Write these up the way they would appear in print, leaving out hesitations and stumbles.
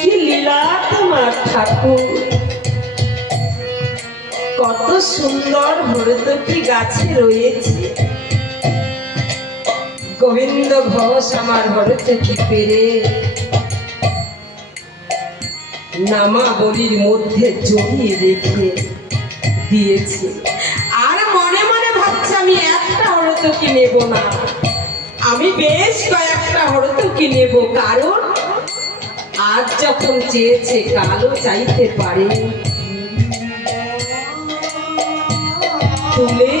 কি লীলা তোমার ঠাকুর, কত সুন্দর হরতকি গাছে রয়েছে। গোবিন্দ ঘোষ আমার হরতকি পেরে নামাবলীর মধ্যে জড়িয়ে রেখে দিয়েছে। আর মনে মনে ভাবছে আমি একটা হরতকি নেব না, আমি বেশ কয়েকটা হরতকি নেব, কারণ আজ যখন চেয়েছে কালও চাইতে পারে। তুলে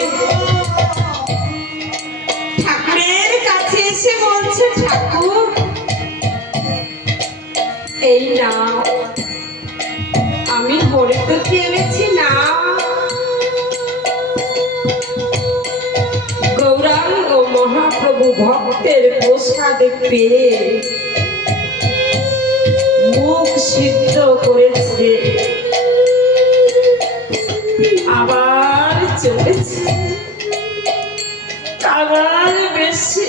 ঠাকুরের কাছে এসে বলছে, ঠাকুর এই না আমি হরতকি এনেছি না। গৌরাঙ্গ মহাপ্রভু ভক্তের প্রসাদে পেয়ে মুখ সিদ্ধ করেছে, আবার চলেছে কানার বেশি,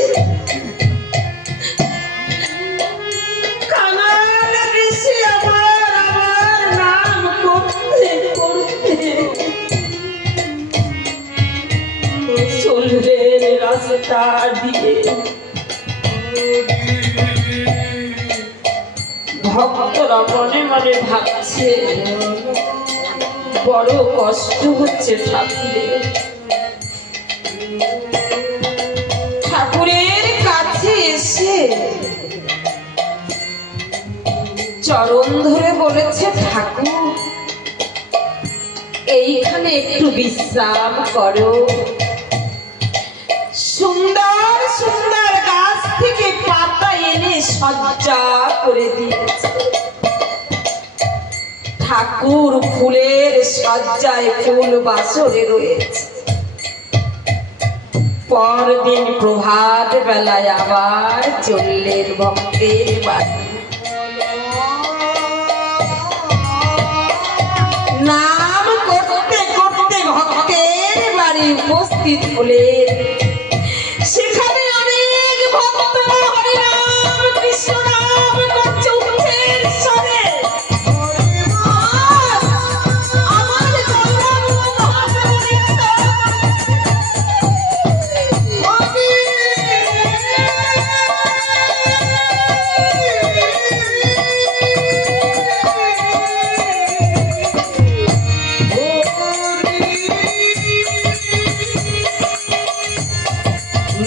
কানার বেশি আমার আমার নাম করতে করতে চললেন রাস্তা দিয়ে। ভক্তরা মনে মনে ভাবছে বড় কষ্ট হচ্ছে ঠাকুরের। ঠাকুরের কাছে এসে চরণ ধরে বলেছে, ঠাকুর এইখানে একটু বিশ্রাম করো। সুন্দর সুন্দর গাছ থেকে পাতা এনে সজ্জা করে দিয়েছে। ঠাকুর ফুলের সজ্জায় ফুল বাসরে রয়েছে। পরদিন প্রভাত বেলায় আবার চললেন ভক্তের বাড়ি। নাম করতে করতে ভক্তের বাড়ি উপস্থিত হলেন। সেখানে অনেক ভক্তরা হরিনাম কৃষ্ণ নাম করছে উচ্চের স্বরে।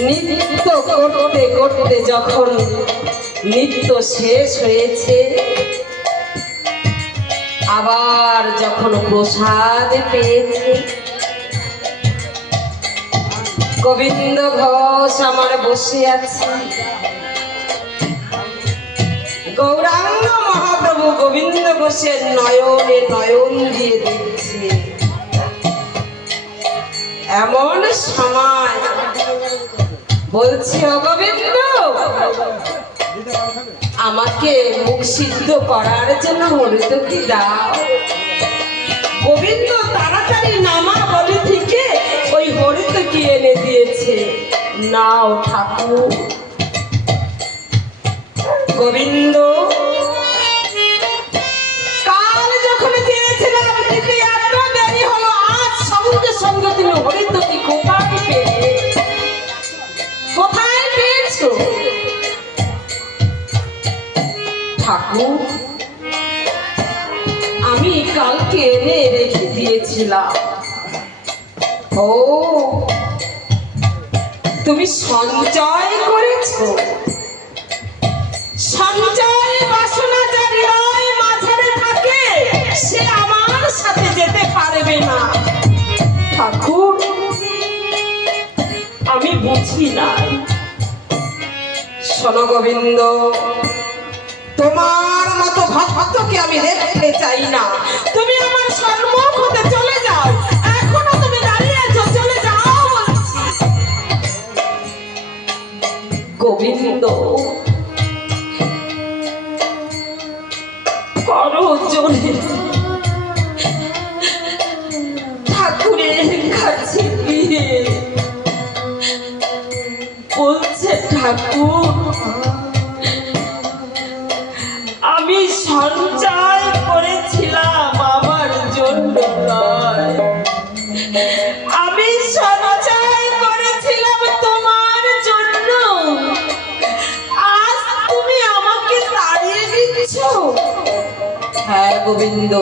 নৃত্য করতে করতে যখন নৃত্য শেষ হয়েছে, আবার যখন প্রসাদ পেয়েছে, গোবিন্দ ঘোষ আমার বসে আছে। গৌরাঙ্গ মহাপ্রভু গোবিন্দ ঘোষের নয়নে নয়ন দিয়ে দিচ্ছে। এমন সময় বলছে, ও গোবিন্দ আমাকে মুখ সিদ্ধ করার জন্য হরতকি দাও। গোবিন্দ তাড়াতাড়ি নামাবলী থেকে ওই হরতকি এনে দিয়েছে। নাও ঠাকুর। গোবিন্দ কাল যখন চেয়েছিলাম দিতে এত দেরি হলো, আজ সঙ্গে সঙ্গে তুমি হরতকি কোথায় পেলে? কোথায় পেয়েছো? ঠাকুর আমি কালকে এনে রেখে দিয়েছিলাম। ও তুমি সঞ্চয় করেছো? সঞ্চয় বাসনা যার হৃদয় মাঝারে থাকে সে আমার সাথে যেতে পারবে না। ঠাকুর আমি বুঝি নাই। শোনো গোবিন্দ, তোমার মতো ভক্তকে আমি দেখতে চাই না। তুমি আমার সম্মুখ হতে চলে যাও। এখনো তুমি দাঁড়িয়ে আছো, চলে যাও বলছি। গোবিন্দ করো জোরে ঠাকুরের কাছে গিয়ে বলছে, ঠাকুর আমি আমি সঞ্চয় করেছিলাম আমার জন্য নয়, আমি সঞ্চয় করেছিলাম তোমার জন্য। আজ তুমি আমাকে তাড়িয়ে দিচ্ছ। হ্যাঁ গোবিন্দ,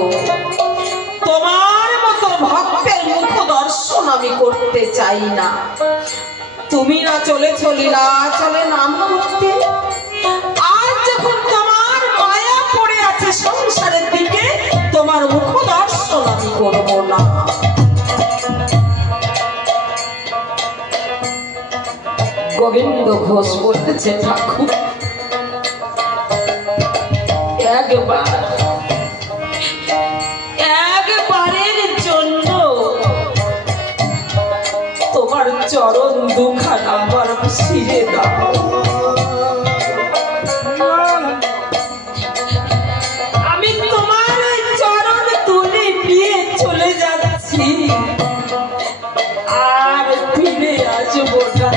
তোমার মতো ভক্তের মুখ দর্শন আমি করতে চাই না। তুমি না চলেছ লীলাচলে নাম করতে, আর যখন তোমার মায়া পড়ে আছে সংসারের দিকে, তোমার মুখ দর্শন আমি করব না। গোবিন্দ ঘোষ বলতেছে, ঠাকুর একবারের জন্য তোমার চরণ দুখানা আমার শিরে দাও। আমি তোমার ওই চরণ তুলে নিয়ে চলে যাচ্ছি, আর ফিরে আসবো না।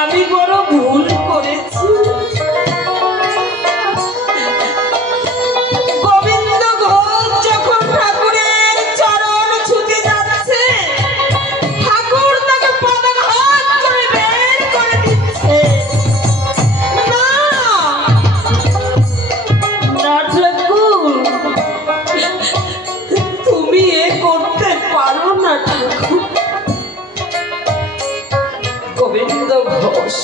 আমি বড় ভুল করেছি। গোবিন্দ ঘোষ যখন ঠাকুরের চরণ ছুতে যাচ্ছে, ঠাকুর তাকে পদাঘাত করে বের করে দিচ্ছে। না না ঠাকুর, তুমি এ করতে পারো না ঠাকুর। গোবিন্দ ঘোষ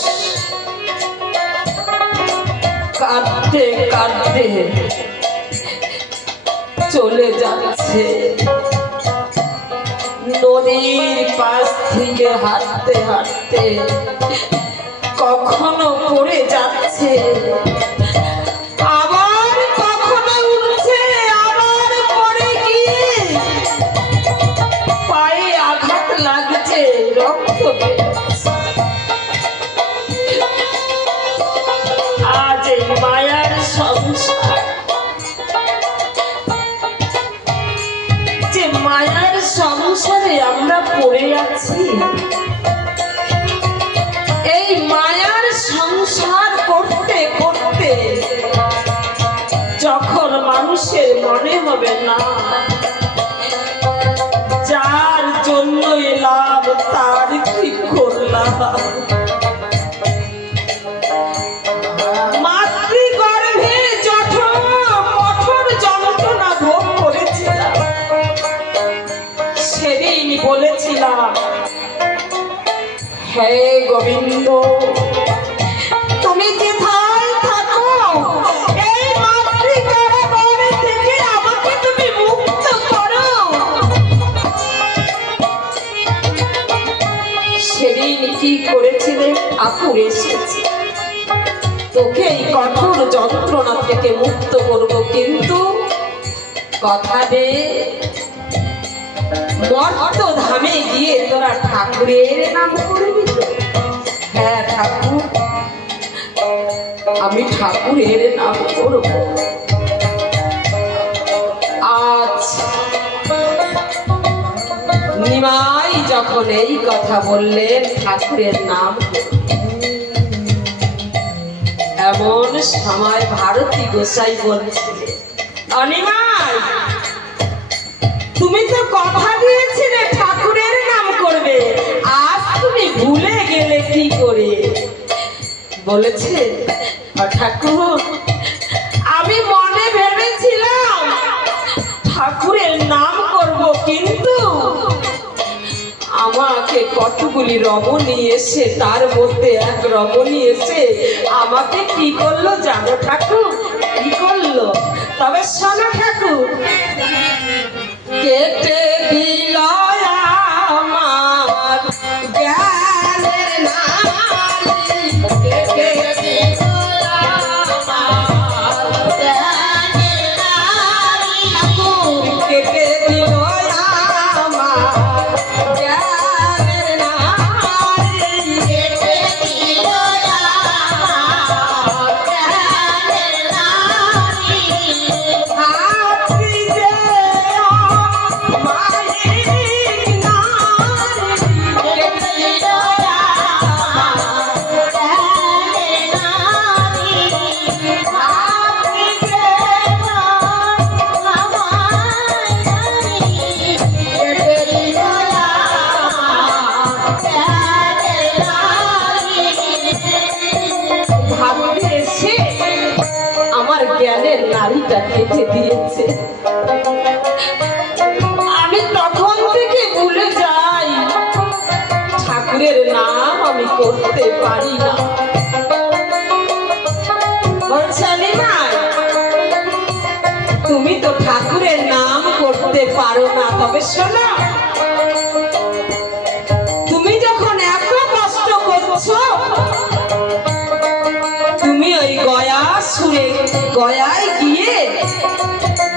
কাঁদতে কাঁদতে চলে যাচ্ছে। নদীর পাশ থেকে হাঁটতে হাঁটতে কখনো পড়ে যাচ্ছে, আবার কখনো উঠছে, আবার পড়ে গিয়ে পায়ে আঘাত লাগছে, রক্ত বেরোচ্ছে। আজ এই মায়ার সংসার, যে মায়ার সংসারে আমরা পড়ে আছি, এই মায়ার সংসার করতে করতে যখন মানুষের মনে হবে না যার জন্য এলাম তার কি করলাম, মাতৃগর্ভে কঠোর যন্ত্রণা ভোগ করেছিলাম, সেদিন বলেছিলাম, হে গোবিন্দ তুমি যেথায় থাকো, এই মাতৃগর্ভ থেকে আমাকে তুমি মুক্ত করো। সেদিন কি করেছিলে? ঠাকুর এসেছে, তোকে এই কঠোর যন্ত্রণা থেকে মুক্ত করব, কিন্তু কথা দে মর্ত ধামে গিয়ে তোরা ঠাকুরের নাম করবি। হ্যাঁ ঠাকুর, আমি ঠাকুরের নাম করব। আজ নিমাই যখন এই কথা বললেন ঠাকুরের নাম, এমন সময় ভারতী গোসাই বলছিলেন, অনিমাই তুমি তো কথা দিয়েছিলে ঠাকুরের নাম করবে, আজ তুমি ভুলে গেলে কি করে? বলেছে, ঠাকুর আমি মনে ভেবেছিলাম ঠাকুরের নাম করব, কিন্তু আমাকে কতগুলি রমণী এসে, তার মধ্যে এক রমণী এসে আমাকে কি করলো জানো ঠাকুর? কি করলো? তবে শোনো ঠাকুর, কেটে দিল আমার জ্ঞানের নালি, কেটে দিল আমার জ্ঞানের নালি, ঠাকুর কেটে দিল আমার জ্ঞানের নালি, কেটে দিল আমার জ্ঞানের নালি। হাতি যে মায়ের নালি, কেটে নাড়িটা কেটে দিয়েছে। আমি তখন থেকে ভুলে যাই ঠাকুরের নাম আমি করতে পারি না। বলছে নিমাই, তুমি তো ঠাকুরের নাম করতে পারো না, তবে শোনো, তুমি যখন এত কষ্ট করছো, তুমি ওই গয়ায় গিয়ে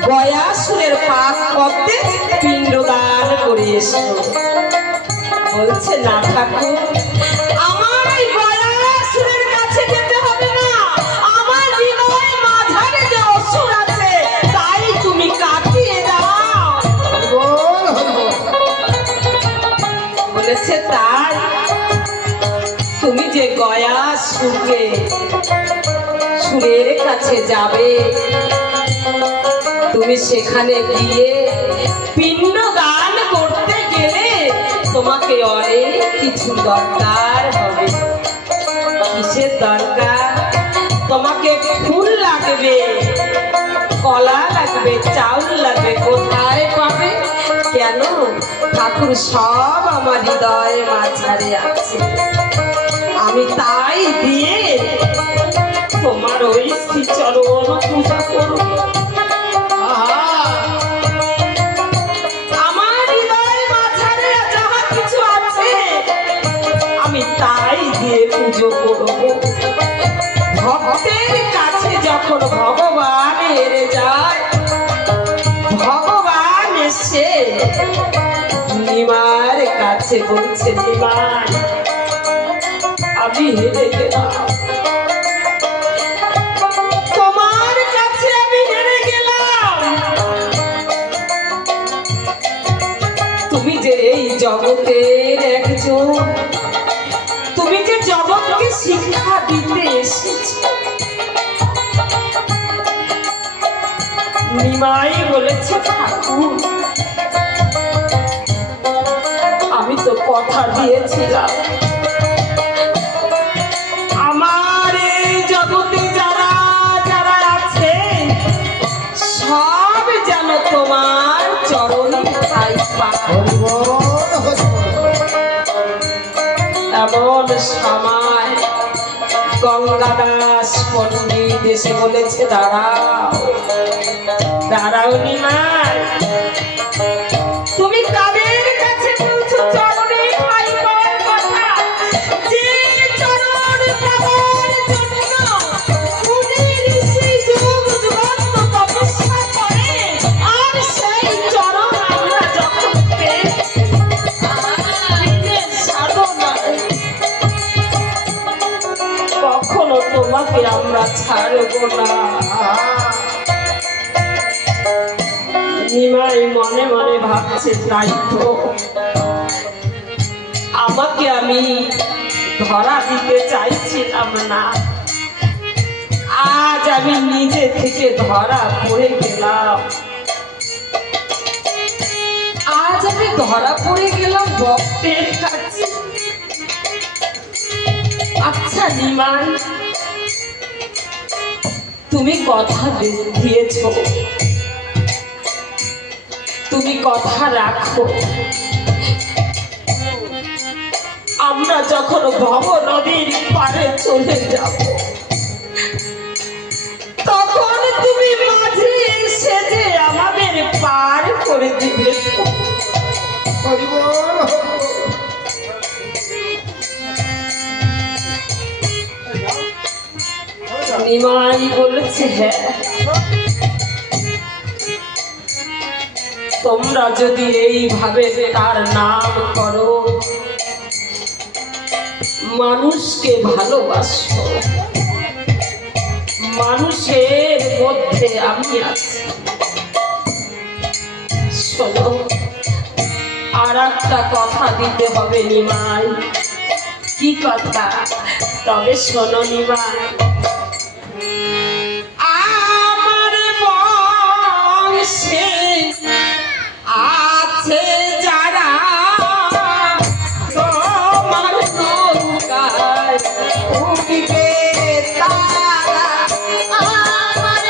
গয়াসুরের পাক পথে পিণ্ডদান করে এসো। বলছে না ঠাকুর, আমার ওই গয়াসুরের কাছে যেতে হবে না, আমার হৃদয় মাঝারে যে অসুর আছে তাই তুমি কাটিয়ে দাও। বলেছে তাই, তুমি যে গয়াসুরের কাছে যাবে, তুমি সেখানে গিয়ে পিণ্ডদান করতে গেলে তোমাকে অনেক কিছু দরকার হবে। কিসের দরকার? তোমাকে ফুল লাগবে, কলা লাগবে, চাউল লাগবে। কোথায় পাবে? কেন? ঠাকুর সব আমার হৃদয়ের মাঝারে আছে, আমি তাই দিয়ে তোমার ওই শ্রীচরণ পূজা করব। আমার হৃদয়ের মাঝারে যাহা কিছু আছে আমি তাই দিয়ে পুজো করব। ভক্তের কাছে যখন ভগবান হেরে যায়, ভগবান এসে নিমার কাছে বলছে, নিমাই আমি হেরে গেলাম, তোমার কাছে আমি হেরে গেলাম। তুমি যে এই জগতের একজন, তুমি যে জগৎকে শিক্ষা দিতে এসেছো। নিমাই বলেছে, ঠাকুর আমি তো কথা দিয়েছিলাম আমার এই জগতে যারা যারা আছে সব যেন তোমার চরণে ঠাঁই পায়। এমন সময় গঙ্গাদাস পণ্ডিত এসে বলেছে, দাঁড়াও দাঁড়াও নিমাই, তুমি কাদের কাছে বলছো চরণে ঠাঁই পাওয়ার কথা? যে চরণ পাওয়ার জন্য মুনি ঋষি যুগ যুগান্ত তপস্যা করে, আর সেই চরণ আমরা যখন পেয়েছি নিজের সাধনায়, কখনো তোমাকে আমরা ছাড়ব না। নিমাই মনে মনে ভাবছে, তাই তো, আমাকে আমি ধরা দিতে চাইছিলাম না, আজ আমি নিজে থেকে ধরা পড়ে গেলাম। আজ আমি ধরা পড়ে গেলাম ভক্তের কাছে। আচ্ছা নিমাই, তুমি কথা দিয়েছ, তুমি কথা রাখো। আমরা যখন ভব নদীর পারে চলে যাব, তখন তুমি মাঝে এসে যে আমাদের পার করে দিবে। নিমাই বলেছে, হ্যাঁ, তোমরা যদি এইভাবে তার নাম করো, মানুষকে ভালোবাসো, মানুষের মধ্যে আমি আছি। শোনো, আর একটা কথা দিতে হবে নিমাই। কি কথা? তবে শোনো নিমাই, আমার বংশে আছে যারা তোমার নৌকায় উঠবে তারা, আমার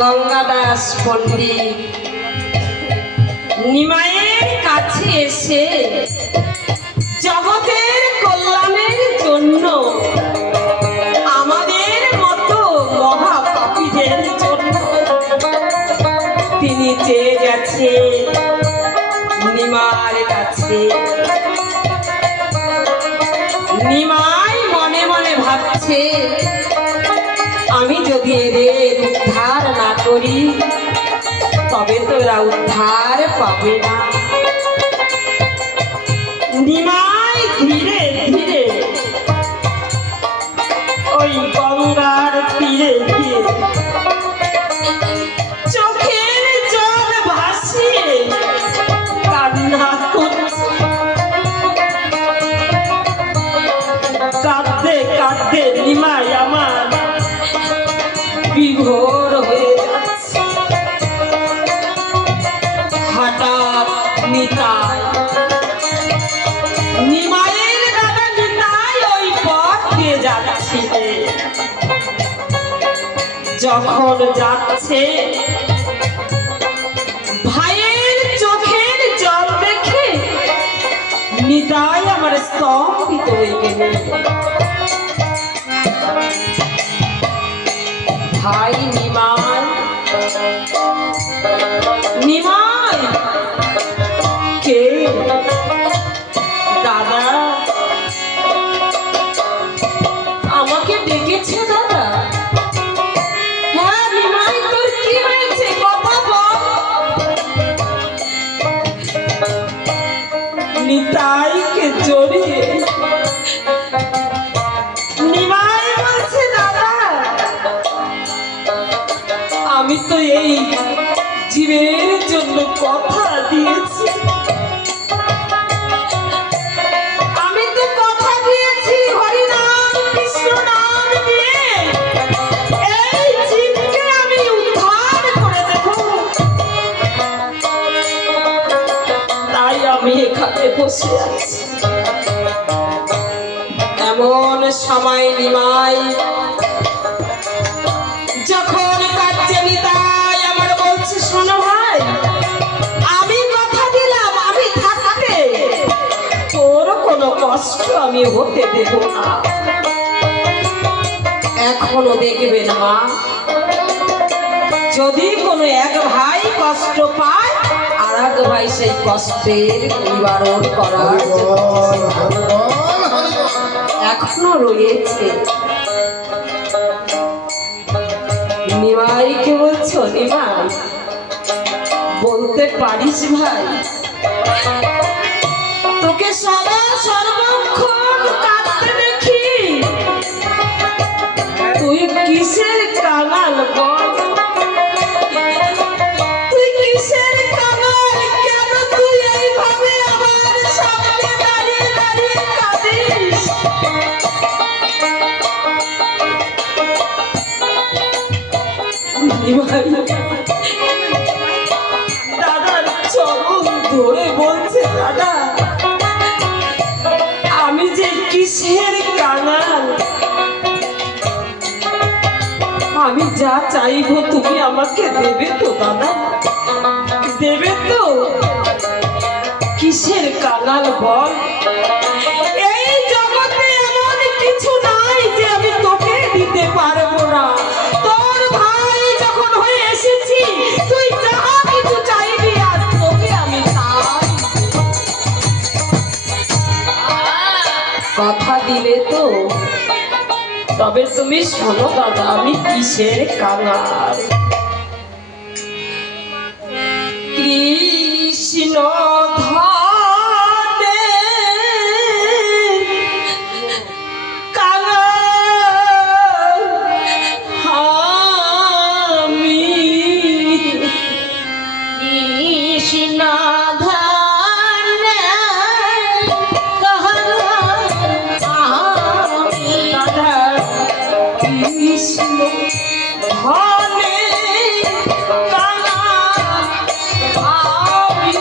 গঙ্গাদাস পণ্ডিত নিমাইয়ের কাছে এসে জগতের কল্যাণের জন্য আমাদের মতো মহাপাপীদের জন্য তিনি চেয়ে গেছে নিমার কাছে। নিমাই মনে মনে ভাবছে, আমি যদি এদের উদ্ধার না করি তবে তো এরা উদ্ধার পাবে না। নিমাই ধীরে ধীরে ওই গঙ্গার তীরে গিয়ে চোখের জল ভাসিয়ে কান্না করছে। কাঁদতে কাঁদতে নিমাই আমার বিভোর হয়ে যাচ্ছে। হঠাৎ নিতাই, নিমাইয়ের দাদা নিতাই ওই পথ দিয়ে যাচ্ছে। যখন যাচ্ছে ভাইয়ের চোখের জল দেখে নিতাই আমার স্তম্ভিত হয়ে গেল। ভাই নিমাই, নিমাই দাদা আমাকে ডেকেছে দাদা? হ্যাঁ নিমাই, তোর কি হয়েছে কথা বল। নিতাইকে জড়িয়ে নিমাই বলছে দাদা আমি তো এই জীবের জন্য কথা দিয়েছি, আমি তো কথা দিয়েছি হরিনাম কৃষ্ণ নাম নিয়ে এই জীবকে আমি উদ্ধার করে দেব, তাই আমি এখানে বসে আছি। এমন সময় নিমাই যখন কাছে নিতাই আমার বলছে শোনো ভাই আমি কথা দিলাম আমি থাকতে তোর কোনো কষ্ট আমি হতে দেব না। এখনো দেখবেন মা যদি কোনো এক ভাই কষ্ট পায় আর এক ভাই সেই কষ্টের নিবারণ করার এখনো রয়েছে। নিমাইকে বলছো নিমাই বলতে পারিস ভাই তোকে সদা সর্বক্ষণ কাঁদতে দেখি, তুই কিসের কাঙাল বল, তুই কিসের কাঙাল, কেন তুই এইভাবে আমার সামনে দাঁড়িয়ে দাঁড়িয়ে কাঁদিস। দাদার চরণ ধরে বলছে দাদা আমি যে কিসের কাঙাল, আমি যা চাইবো তুমি আমাকে দেবে তো দাদা, দেবে তো? কিসের কাঙাল বল, এই জগতে এমন কিছু নাই যে আমি তোকে দিতে পারবো না। তোর ভাই যখন হয়ে এসেছি তুই যা কিছু চাইবি আজ তোকে আমি তাই। কথা দিলে তো? তবে তুমি শোনো দাদা আমি কিসের কাঙাল। কৃষ্ণ ধনে কাঙাল আমি, কৃষ্ণ ধনে কাঙাল আমি, দাদা কৃষ্ণ ধনে কাঙাল আমি।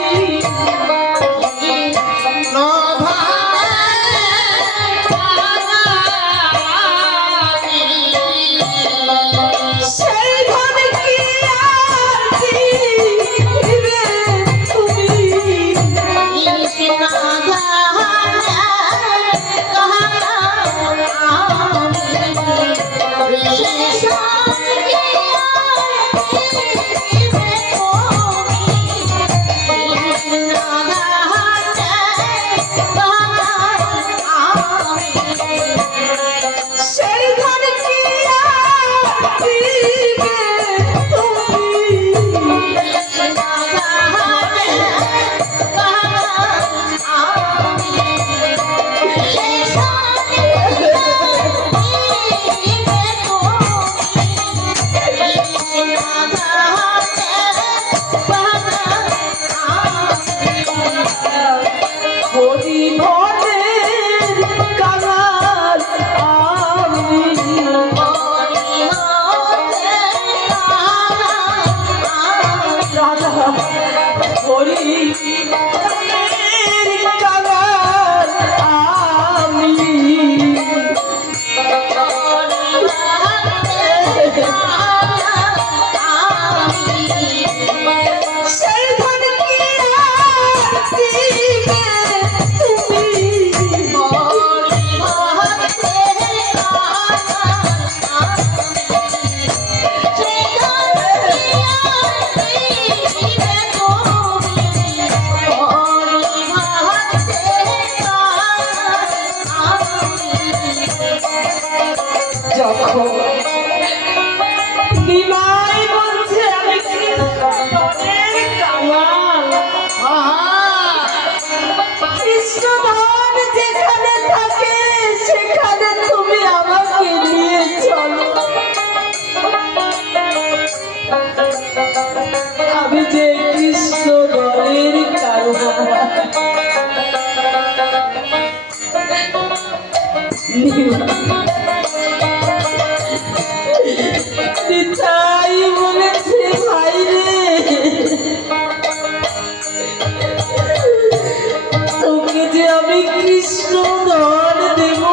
তাই বলেছে ভাই রে, তোকে যে আমি কৃষ্ণ ধন দেব।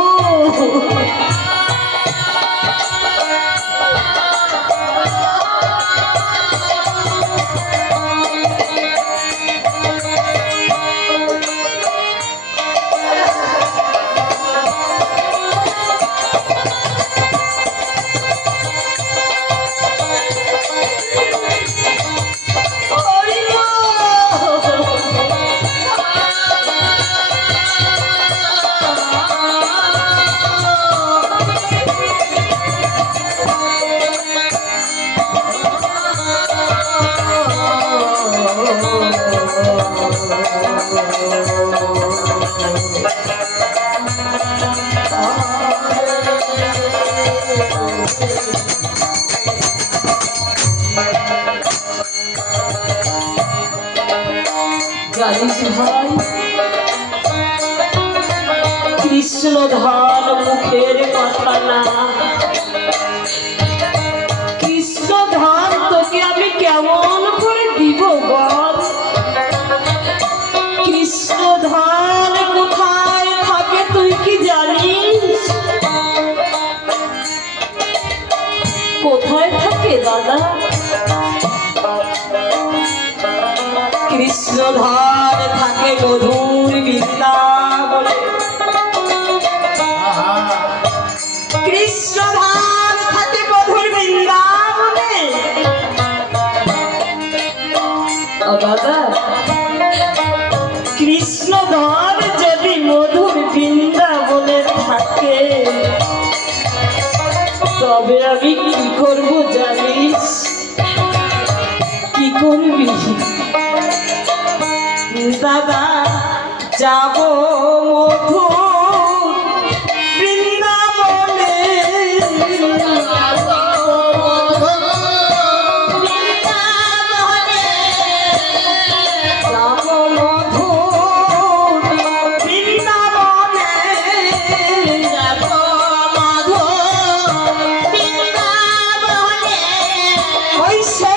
জানিস ভাই, কৃষ্ণ ধান মুখের কথা না, কৃষ্ণ ধান তোকে আমি কেমন করে দিব বল? কৃষ্ণ ধান কোথায় থাকে তুই কি জানিস? কোথায় থাকে দাদা? কৃষ্ণ ধান থাকে মধুর বৃন্দাবনে। কৃষ্ণ ধান থাকে মধুর বৃন্দাবনে। দাদা, কৃষ্ণ ধান যদি মধুর বৃন্দাবনে থাকে, তবে আমি কি করব জানিস? কি করবি দাদা? যাব মধু বৃন্দাবনে, যাব মধু বৃন্দাবনে, যাব মধু বৃন্দাবনে। ওই সে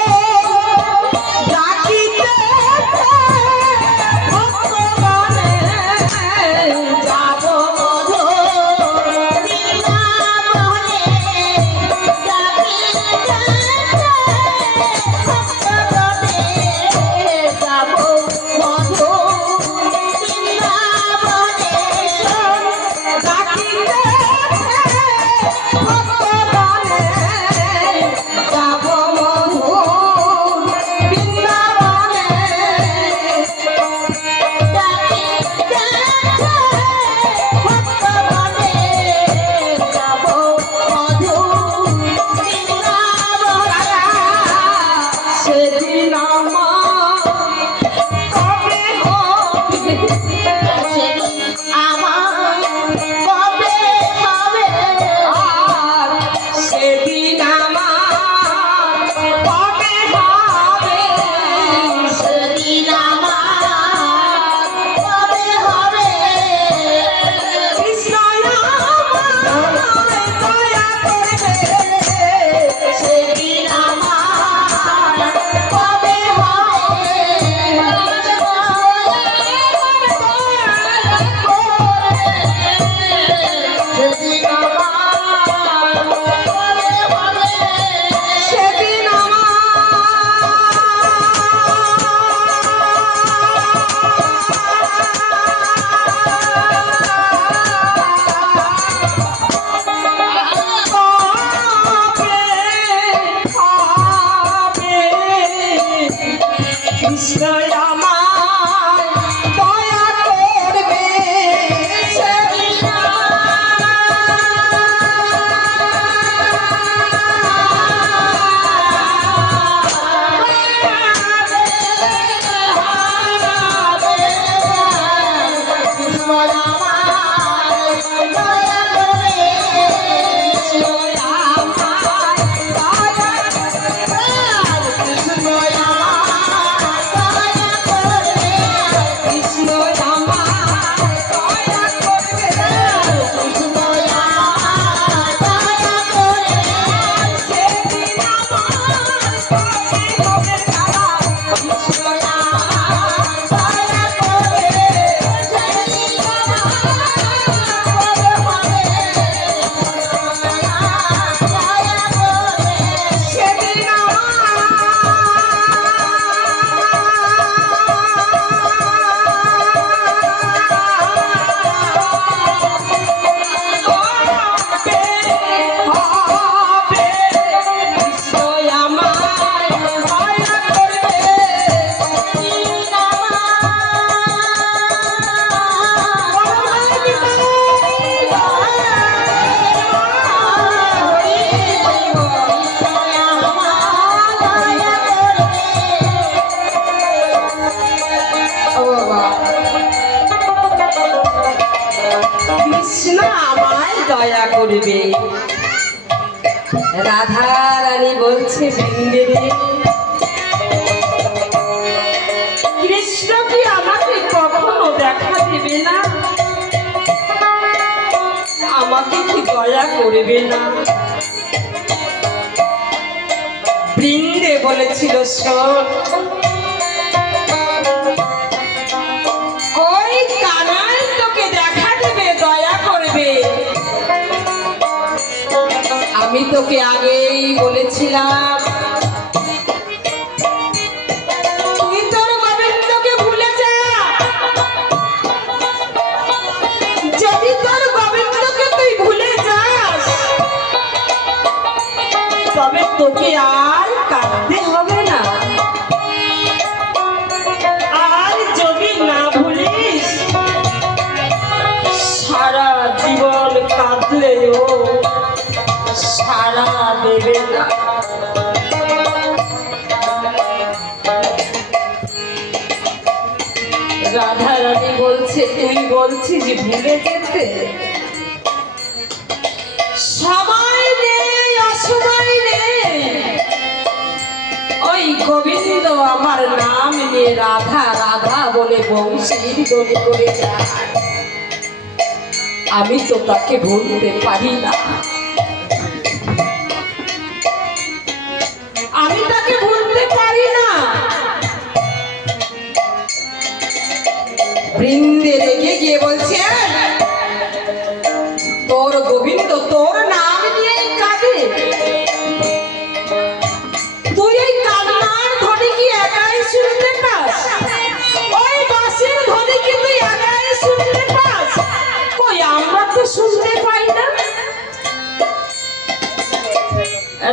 কৃষ্ণ আমায় দয়া করবে। রাধা রানী বলছে বৃন্দেরে, কৃষ্ণ কি আমাকে কখনো দেখা দেবে না? আমাকে কি দয়া করবে না? বৃন্দে বলেছিল, শোন, ওই কানাই তোকে দেখা দেবে, দয়া করবে। আমি তোকে আগেই বলেছিলাম তুই তোর গোবিন্দকে ভুলে যা। যদি তোর গোবিন্দকে তুই ভুলে যাস তবে তোকে আর কাঁদতে হবে না। আর যদি না ভুলিস, সারা জীবন কাঁদলেও সারা দেবে না। রাধা রানী বলছে, তুই বলছিস ভুলে যেতে? সময় নেই, অসময় নেই। ওই গোবিন্দ আমার নাম নিয়ে রাধা রাধা বলে বংশীর দড়ি করে যায়। আমি তো তাকে ভুলতে পারি না, আমি তাকে ভুলতে পারি না। বৃন্দে রেগে গিয়ে বলছে, তোর গোবিন্দ তোর নাম নিয়ে কাঁদে? তুই এই কান্নার ধ্বনি কি একাই শুনতে পাস? ওই বাঁশির ধ্বনি কি তুই একাই শুনতে পাস? কই আমরা তো শুনতে পাই না।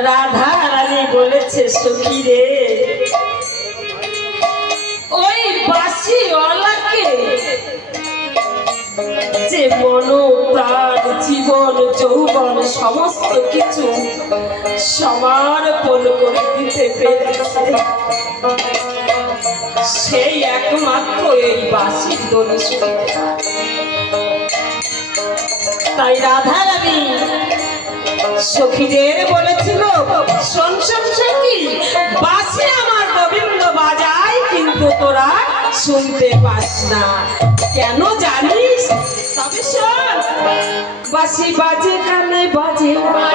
রাধা রানী বলেছে, সখী রে, ওই বাঁশিওয়ালাকে যে মন প্রাণ জীবন যৌবন সমস্ত কিছু সমর্পণ করে দিতে পেরেছে, সেই একমাত্র এই বাঁশির ধ্বনি শুনতে পায়। তাই রাধা রানী সখীদের বলেছিল, শোন শোন সখী, বাঁশি আমার গোবিন্দ বাজায় কিন্তু তোরা শুনতে পাস না। কেন জানিস? তবে শোন, বাঁশি বাজে কানে বাজে না,